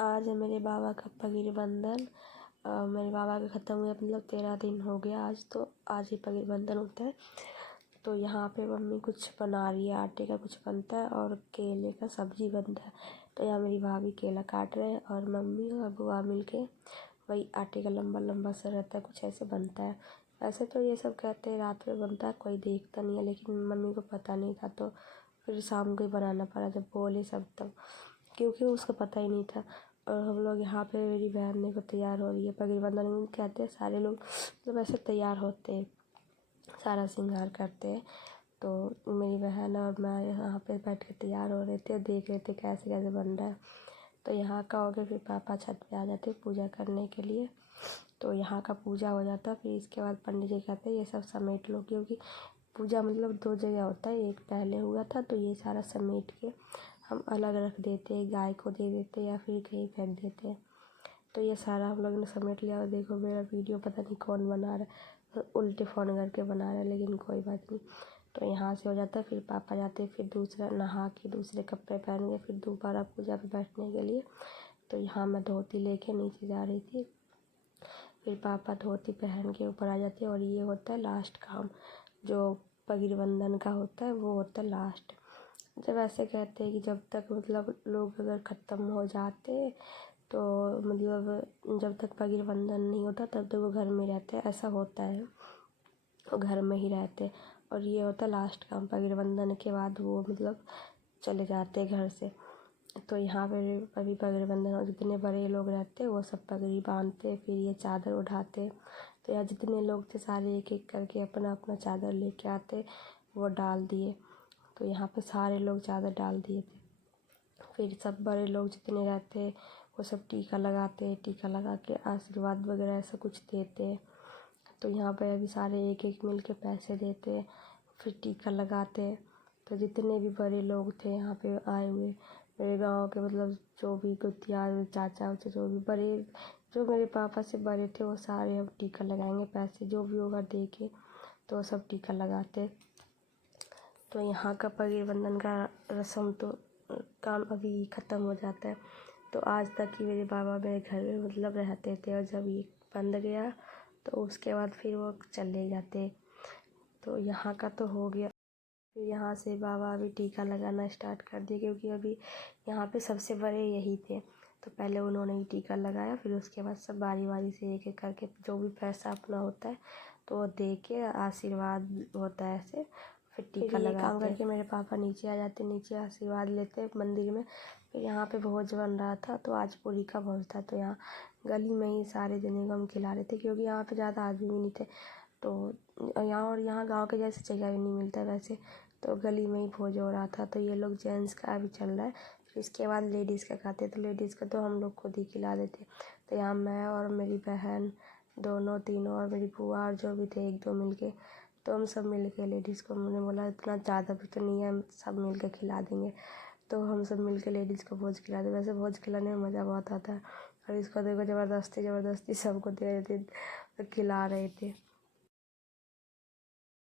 आज है मेरे बाबा का पगड़ी बंधन। मेरे बाबा का ख़त्म हुए मतलब 13 दिन हो गया आज, तो आज ही पगड़ी बंधन होता है। तो यहाँ पे मम्मी कुछ बना रही है, आटे का कुछ बनता है और केले का सब्जी बनता है। तो यहाँ मेरी भाभी केला काट रहे हैं और मम्मी और बुआ मिलके वही आटे का लंबा लंबा सा रहता है, कुछ ऐसे बनता है। वैसे तो ये सब कहते हैं रात में बनता है, कोई देखता नहीं है, लेकिन मम्मी को पता नहीं था तो फिर शाम को ही बनाना पड़ा जब बोले सब, तब क्योंकि उसको पता ही नहीं था। और हम लोग यहाँ पे मेरी बहन देखो तैयार हो रही है पगड़ी बंधन में, कहते हैं सारे लोग मतलब ऐसे तैयार होते हैं, सारा श्रृंगार करते हैं। तो मेरी बहन और मैं यहाँ पे बैठ के तैयार हो रहे थे, देख रहे थे कैसे कैसे बन रहा है। तो यहाँ का हो गया, फिर पापा छत पे आ जाते पूजा करने के लिए। तो यहाँ का पूजा हो जाता, फिर इसके बाद पंडित जी कहते हैं ये सब समेट लो, क्योंकि पूजा मतलब 2 जगह होता है, एक पहले हुआ था तो ये सारा समेट के हम अलग रख देते हैं, गाय को दे देते या फिर कहीं फेंक देते हैं। तो ये सारा हम लोग ने समेट लिया। और देखो मेरा वीडियो पता नहीं कौन बना रहा है, उल्टे फ़ोन करके बना रहा है, लेकिन कोई बात नहीं। तो यहाँ से हो जाता है, फिर पापा जाते फिर दूसरा नहा के दूसरे कपड़े पहन के फिर दोबारा पूजा पे बैठने के लिए। तो यहाँ मैं धोती लेके नीचे जा रही थी, फिर पापा धोती पहन के ऊपर आ जाते हैं। और ये होता है लास्ट काम, जो पगड़ी बंधन का होता है वो होता है लास्ट। जब ऐसे कहते हैं कि जब तक मतलब लोग अगर ख़त्म हो जाते तो मतलब जब तक पगड़ी बंधन नहीं होता तब तक वो घर में रहते हैं, ऐसा होता है, वो घर में ही रहते हैं। और ये होता है लास्ट काम, पगड़ी बंधन के बाद वो मतलब चले जाते घर से। तो यहाँ पे अभी पगड़ी बंधन और जितने बड़े लोग रहते हैं वो सब पगड़ी बांधते, फिर ये चादर उठाते। तो यहाँ जितने लोग थे सारे एक एक करके अपना अपना चादर लेके आते, वो डाल दिए। तो यहाँ पे सारे लोग चादर डाल दिए थे। फिर सब बड़े लोग जितने रहते वो सब टीका लगाते, टीका लगा के आशीर्वाद वगैरह ऐसा कुछ देते। तो यहाँ पे अभी सारे एक एक मिल के पैसे देते, फिर टीका लगाते। तो जितने भी बड़े लोग थे यहाँ पे आए हुए मेरे गांव के, मतलब जो भी गुतिया चाचा उचा जो भी बड़े, जो मेरे पापा से बड़े थे वो सारे अब टीका लगाएंगे, पैसे जो भी होगा दे के तो सब टीका लगाते। तो यहाँ का पगड़ी बंधन का रस्म तो काम अभी ख़त्म हो जाता है। तो आज तक ही मेरे बाबा मेरे घर में मतलब रहते थे, और जब ये बंद गया तो उसके बाद फिर वो चले जाते। तो यहाँ का तो हो गया। फिर यहाँ से बाबा अभी टीका लगाना स्टार्ट कर दिए, क्योंकि अभी यहाँ पे सबसे बड़े यही थे। तो पहले उन्होंने ही टीका लगाया, फिर उसके बाद सब बारी बारी से एक एक करके जो भी पैसा अपना होता है तो वो दे के आशीर्वाद होता है ऐसे, फिर टीका लगाते। काम करके मेरे पापा नीचे आ जाते, नीचे आशीर्वाद लेते मंदिर में। फिर यहाँ पे भोज बन रहा था, तो आज पूरी का भोज था। तो यहाँ गली में ही सारे जने को हम खिला रहे थे, क्योंकि यहाँ पे ज़्यादा आदमी भी नहीं थे। तो यहाँ गांव के जैसे जगह भी नहीं मिलता वैसे, तो गली में ही भोज हो रहा था। तो ये लोग जेंट्स का अभी चल रहा है, फिर इसके बाद लेडीज़ का खाते, तो लेडीज़ का तो हम लोग खुद ही खिला देते। तो यहाँ मैं और मेरी बहन दोनों तीनों और मेरी बुआ और जो भी थे एक दो मिलके, तो हम सब मिल के लेडीज़ को, मैंने बोला इतना ज़्यादा भी तो नहीं है, हम सब मिल के खिला देंगे। तो हम सब मिल के लेडीज़ को भोज खिलाते। वैसे भोज खिलाने में मज़ा बहुत आता है, और इसको देखो ज़बरदस्ती ज़बरदस्ती सबको दे रहे थे, खिला रहे थे।